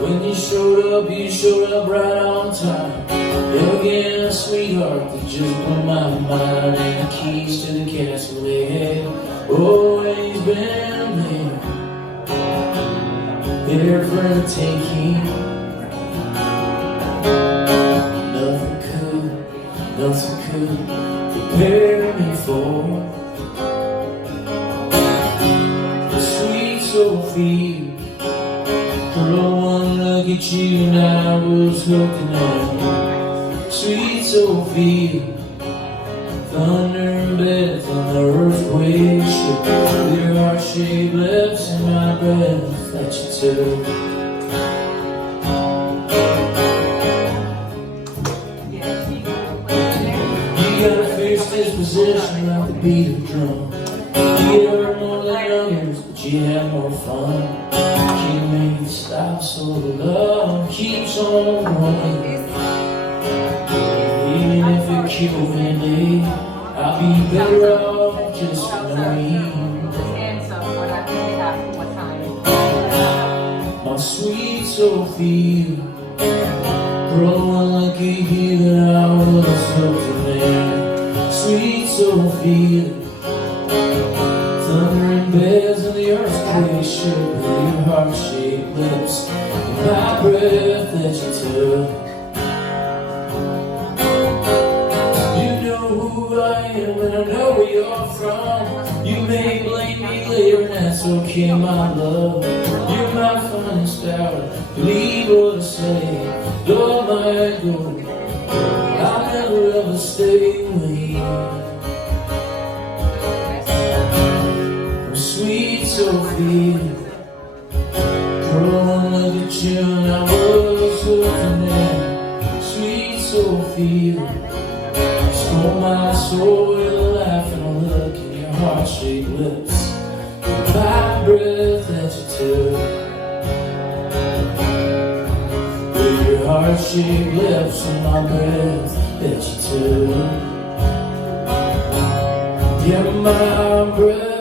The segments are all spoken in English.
When you showed up right on time. Again, a sweetheart that just blew my mind. And the keys to the castle they had always been there for the taking. Nothing could prepare me for the sweet Sophie. Girl, one look at you and I was hooking at. Sweet Sophie, thunder and beds on the earthquake ship. Your heart-shaped lips and my breath that you took. You got a fierce disposition like the beat of drum. You hurt more than others, but you have more fun. You make it stop so the love keeps on running. Even if it kills me, I'll be better off just for knowing. My sweet Sophie, girl, one look at you and I was hooked in there. Sweet Sophie, thunder and bells in the earthquake shook. Your heart-shaped lips and my breath that you took. You know who I am and I know where you're from. You may blame me later and that's okay, my love. You're my finest hour, believe what I say. You're my gold, I'll never ever stay away. Sweet Sophie, girl, one look at you and I was looking at. Sweet Sophie, stole my soul with a laugh and a look in your heart-shaped lips, and my breath that you took. With your heart-shaped lips and my breath that you took. Yeah, my breath.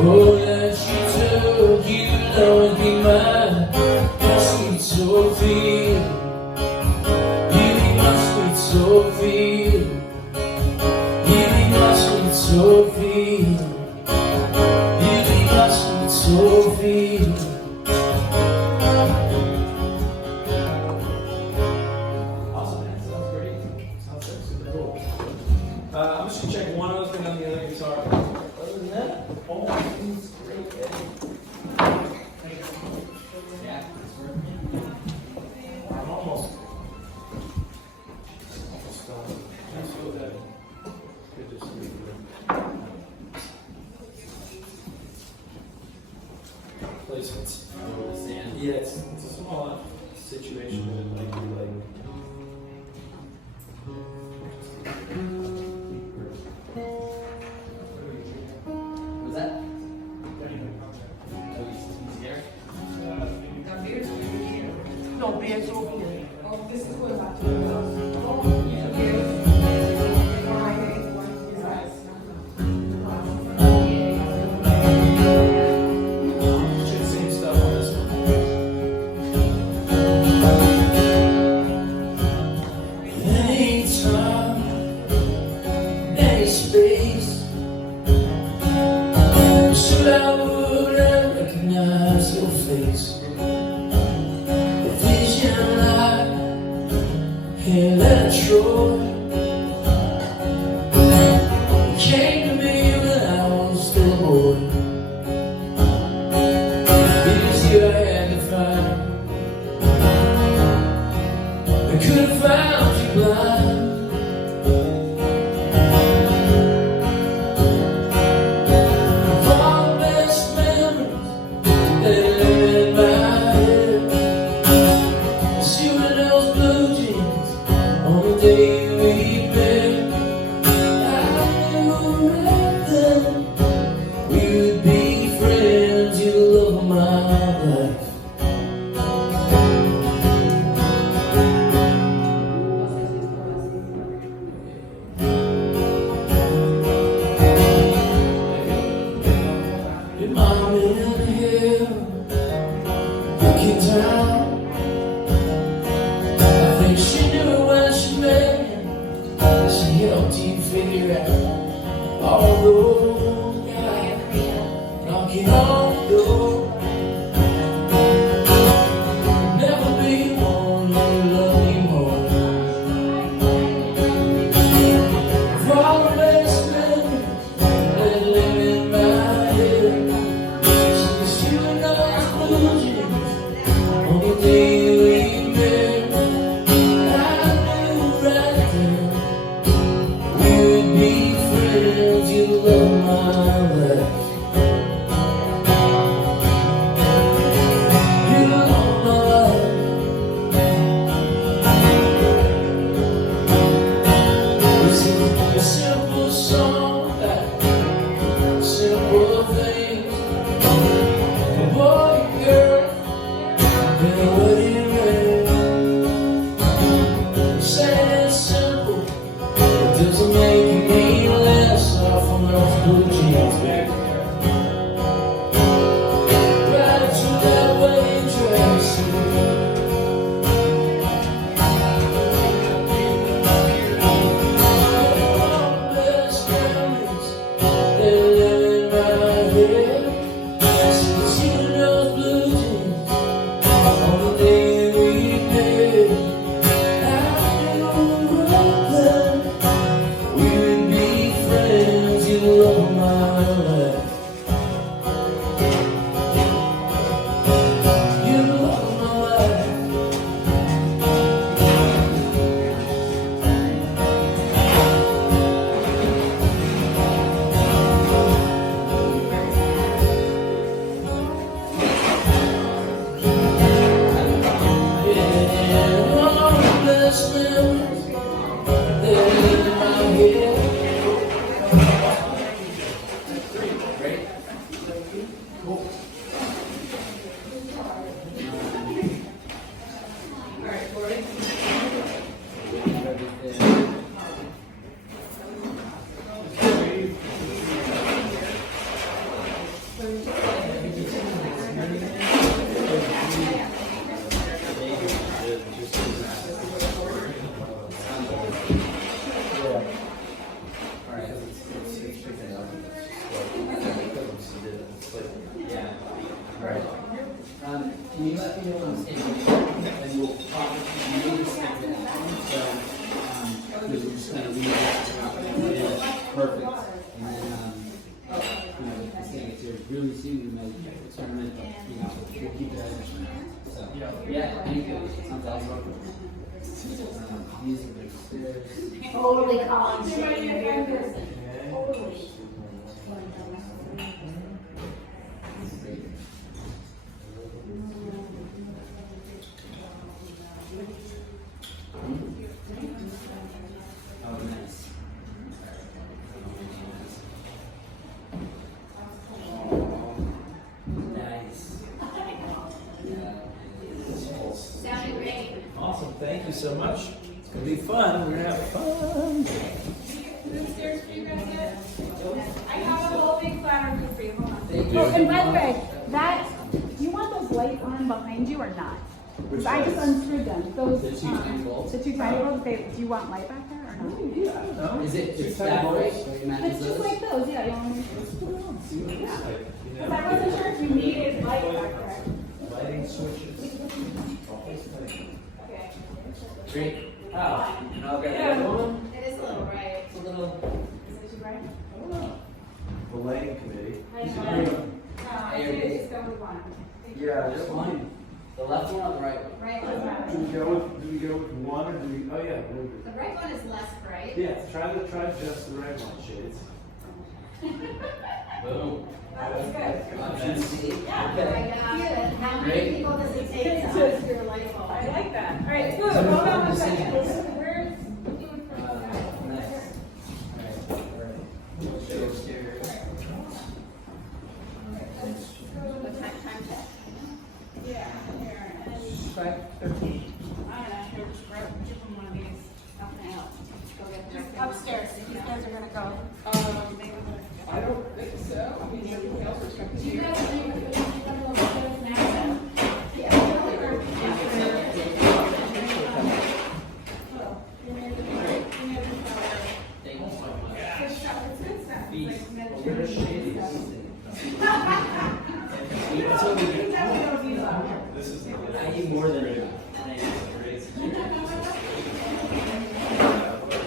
Oh, that you took, you know it'd be mine. My sweet Sophie, you be my sweet Sophie. You be my sweet Sophie. You be my sweet Sophie. Awesome, man. Sounds great. Sounds super cool. I'm just gonna check one other thing on the other guitar. Other than that, all things great. Yeah, I'm almost done. Let's go ahead. Good to see you. Placements. Yeah, it's a small situation that might be like. Was that? No, beer's over here. Oh, this is what I'm Same stuff on this one. Any time, any space, should I would recognize your face. A vision like electrode came to me when I was still a boy. It was you I had to find. I could have found you blind. Of all the best memories that live in my head, it's you in those blue jeans on the day you knock you down. I think she knew when she met you. She helped you figure out all those guys knocking on the door. Never be one who love you more. For all the best memories that live in my head, since you and I's blue jeans on the day we met, I knew right then we would be friends. You love my life. You love my life. We sing a simple song about simple things. A boy and girl in a wedding ring. Sad and simple, it doesn't make you any less off from those blue jeans, baby. Right to that wedding dress. Best memories that live in my head, since you and those blue jeans on the day we met. I knew right then we would be friends. You love my life. You love my life. Yeah, all the best memories that live in my head. Can you let me know when I'm standing? And we'll probably maybe snap it out. So, because we're just gonna leave it. Perfect. And then, this thing is here really soon to make the tournament, but, we'll keep it as for now. So, yeah, thank you. Sounds awesome. These are the stairs. Totally calling shit. Totally. Oh, nice. Nice. Sounded great. Awesome, thank you so much. It's gonna be fun, we're gonna have fun. Stairs for you guys yet? I have a whole big platter for you. Hold on. Thank you. Oh, and by the way, do you want those lights on behind you or not? I just unscrewed them. Those, The two tiny bulbs? The two tiny bulbs, do you want light back there or not? Yeah, I don't know. Is it Two just tiny that bulbs. right? So you matches It's just those? like those, yeah, you want me Let's put it on, see what it looks like. You Because know? I wasn't sure if you needed light back there. Lighting switches. Always thing. Okay. Great. Oh, and I'll get Yeah. the other one. It is a little bright. It's a little. Is it too bright? The lighting committee. It's just go with one. Yeah, Just one. The left one or the right one? Right Doesn't one. matter. Do we go with one or do we, oh yeah, we'll do. The right one is less bright. Yeah, try just the red one, shades. Boom. That was good. Option C. Oh my Okay. gosh, how Great. many people does it take to It's unscrew a light bulb? I like that. All right, smooth. Hold on one second. Where's? Nice. Alright. Show stairs. What time check? Yeah, here. And then, 5:13. I don't know, here, just grab, give them one of these. Something else. Go get Just the upstairs, if you guys are gonna go. I don't think so. I mean, everything else is Do you guys think we're gonna go upstairs now? Yeah. This is. I eat more than enough. Do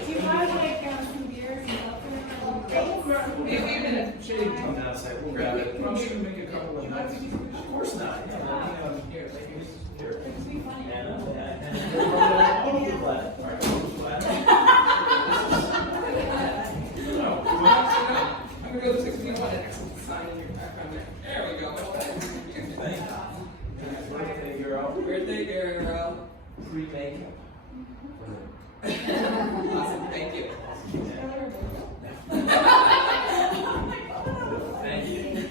you have like some beers and Wait a minute. She didn't come down and say, we'll grab it. I'm sure make a couple of notes. Of course not. Here, thank you. Here. No, I'm gonna go to 61 and sign in your background there. There we go. Thank you. Birthday girl. Birthday girl. Pre-makeup. Awesome, thank you. Thank you.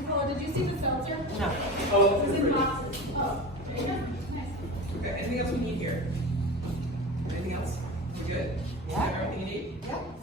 Nicole, did you see the seltzer? No. Oh, It's in boxes. Oh, there you go. Nice. Okay, anything else we need here? Anything else? We good? Yeah. Everything you need? Yep.